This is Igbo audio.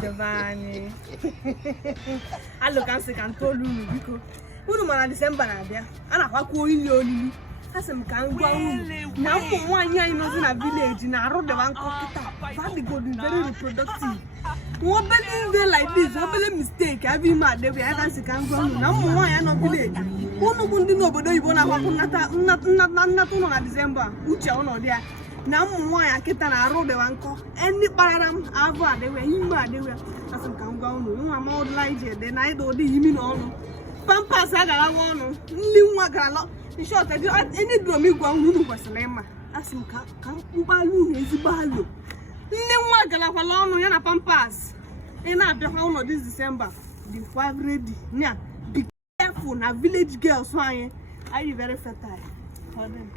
Giovanni, allora can tolu biko. Unu mana December na bia. Ana kwa kwa ili olili. Asem ka ngwa unu. Na mo nwanya anyị no na village na arụ de banko kita. That go be very reproductive. One bad day like this, one bad mistake. Have you mad? They be I can ka ngwa unu. Na mo nwanya no village. Unu bundi no obodo Igbo na kwa nata unu na December. Uche unu dia. Na nwanya kita na arụ de banko. Any pararam avo adewe, ime adewe. Asem ka ngwa unu. Nwa ma odlaije de na ido di yimi no unu. Pampas agara wonu nli nwa gara in short any drum igwa unu kwesịrị ịma asị m ka mkpụbalu ezigbo alo nli nwa gara kwala ọnụ ya na pampas ị na-abịakwa ụlọ this December the quite ready nya be careful na village girls anyị are very fertile for them.